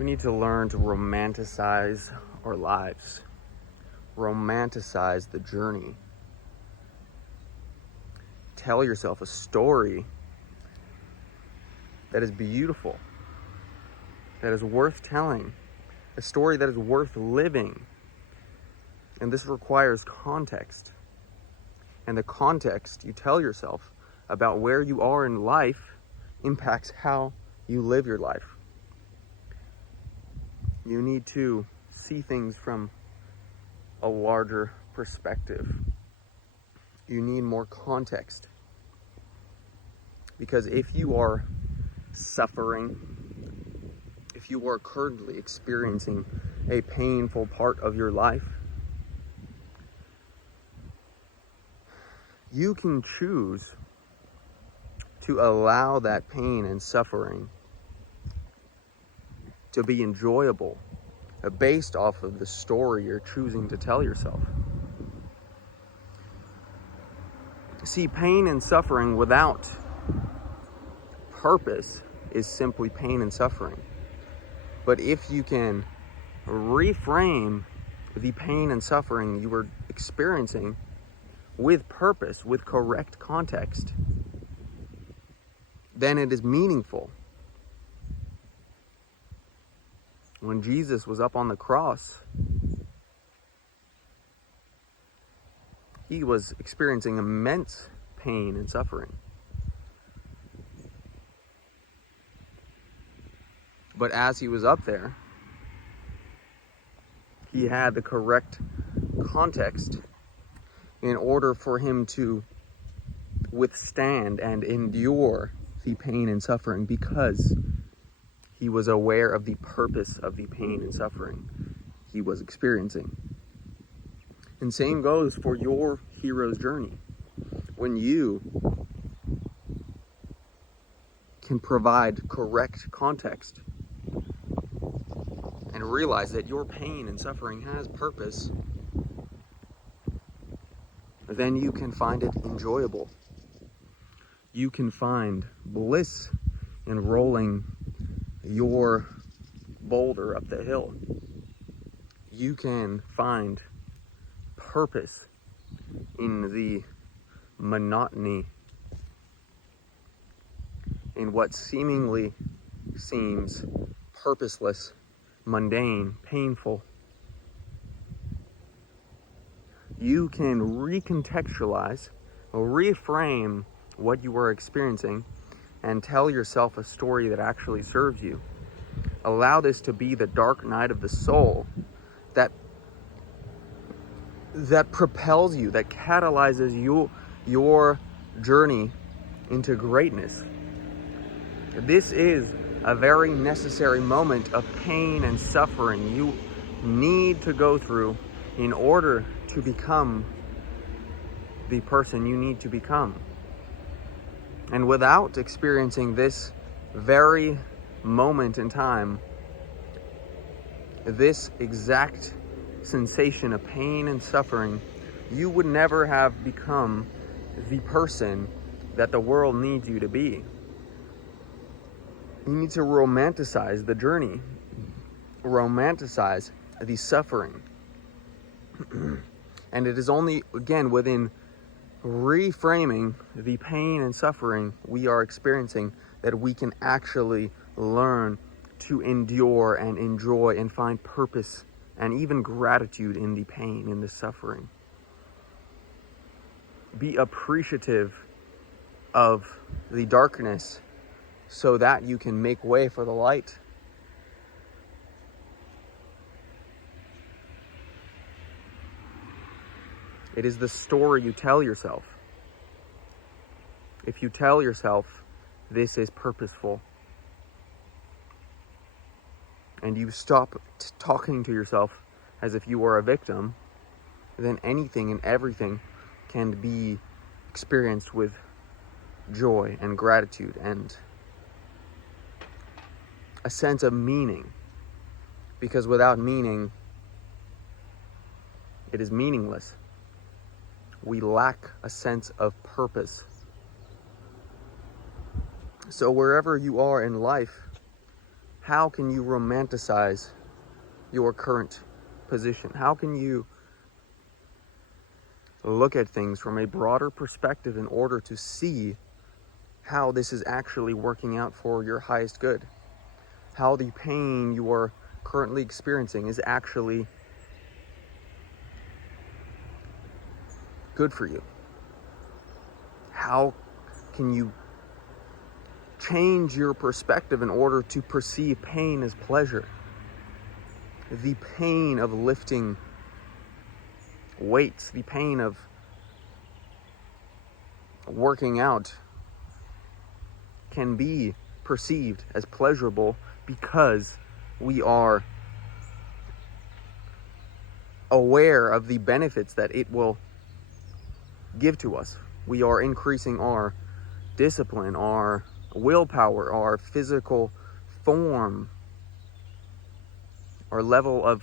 We need to learn to romanticize our lives, romanticize the journey. Tell yourself a story that is beautiful, that is worth telling, a story that is worth living. And this requires context. And the context you tell yourself about where you are in life impacts how you live your life. You need to see things from a larger perspective. You need more context. Because if you are suffering, if you are currently experiencing a painful part of your life, you can choose to allow that pain and suffering to be enjoyable based off of the story you're choosing to tell yourself. See, pain and suffering without purpose is simply pain and suffering. But if you can reframe the pain and suffering you were experiencing with purpose, with correct context, then it is meaningful. When Jesus was up on the cross, he was experiencing immense pain and suffering. But as he was up there, he had the correct context in order for him to withstand and endure the pain and suffering, because he was aware of the purpose of the pain and suffering he was experiencing. And same goes for your hero's journey. When you can provide correct context and realize that your pain and suffering has purpose, then you can find it enjoyable. You can find bliss in rolling your boulder up the hill. You can find purpose in the monotony, in what seemingly seems purposeless, mundane, painful. You can recontextualize, reframe what you are experiencing, and tell yourself a story that actually serves you. Allow this to be the dark night of the soul that propels you, that catalyzes your journey into greatness. This is a very necessary moment of pain and suffering you need to go through in order to become the person you need to become. And without experiencing this very moment in time, this exact sensation of pain and suffering, you would never have become the person that the world needs you to be. You need to romanticize the journey, romanticize the suffering. And it is only, again, within reframing the pain and suffering we are experiencing that we can actually learn to endure and enjoy and find purpose and even gratitude in the pain, in the suffering. Be appreciative of the darkness so that you can make way for the light. It is the story you tell yourself. If you tell yourself this is purposeful, and you stop talking to yourself as if you were a victim, then anything and everything can be experienced with joy and gratitude and a sense of meaning. Because without meaning, it is meaningless. We lack a sense of purpose. So wherever you are in life, How can you romanticize your current position? How can you look at things from a broader perspective in order to see how this is actually working out for your highest good? How the pain you are currently experiencing is actually good for you? How can you change your perspective in order to perceive pain as pleasure? The pain of lifting weights, the pain of working out can be perceived as pleasurable because we are aware of the benefits that it will give to us. We are increasing our discipline, our willpower, our physical form, our level of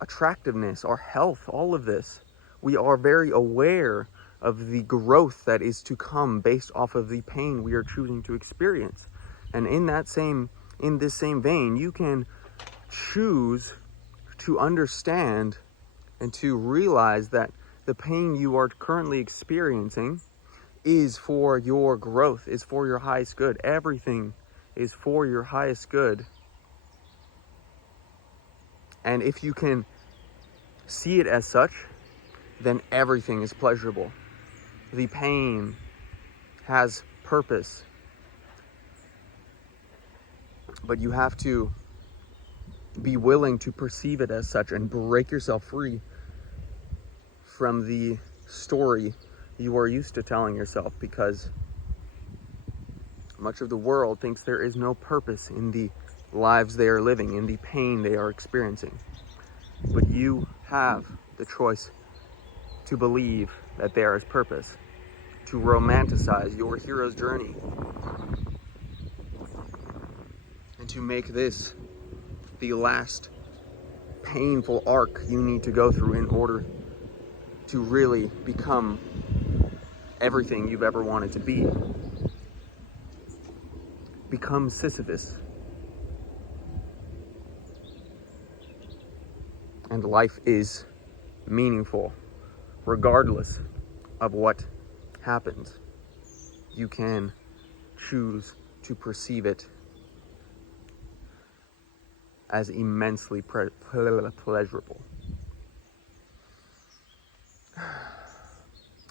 attractiveness, our health, all of this. We are very aware of the growth that is to come based off of the pain we are choosing to experience. And in this same vein, you can choose to understand and to realize that the pain you are currently experiencing is for your growth, is for your highest good. Everything is for your highest good. And if you can see it as such, then everything is pleasurable. The pain has purpose. But you have to be willing to perceive it as such and break yourself free from the story you are used to telling yourself, because much of the world thinks there is no purpose in the lives they are living, in the pain they are experiencing. But you have the choice to believe that there is purpose, to romanticize your hero's journey, and to make this the last painful arc you need to go through in order to really become everything you've ever wanted to be. Become Sisyphus. And life is meaningful regardless of what happens. You can choose to perceive it as immensely pleasurable.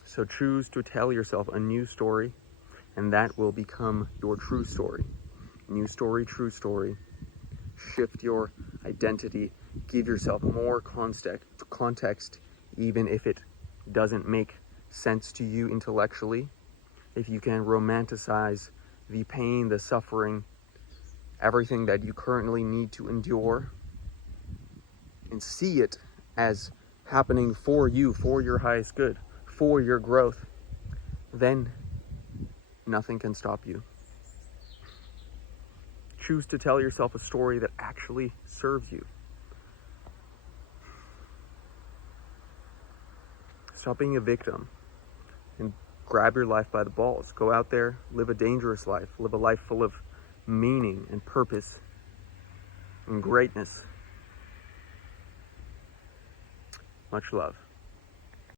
So choose to tell yourself a new story, and that will become your true story. New story, true story. Shift your identity. Give yourself more context, even if it doesn't make sense to you intellectually. If you can romanticize the pain, the suffering, everything that you currently need to endure, and see it as happening for you, for your highest good, for your growth, then nothing can stop you. Choose to tell yourself a story that actually serves you. Stop being a victim and grab your life by the balls. Go out there, live a dangerous life, live a life full of meaning and purpose and greatness. Much love.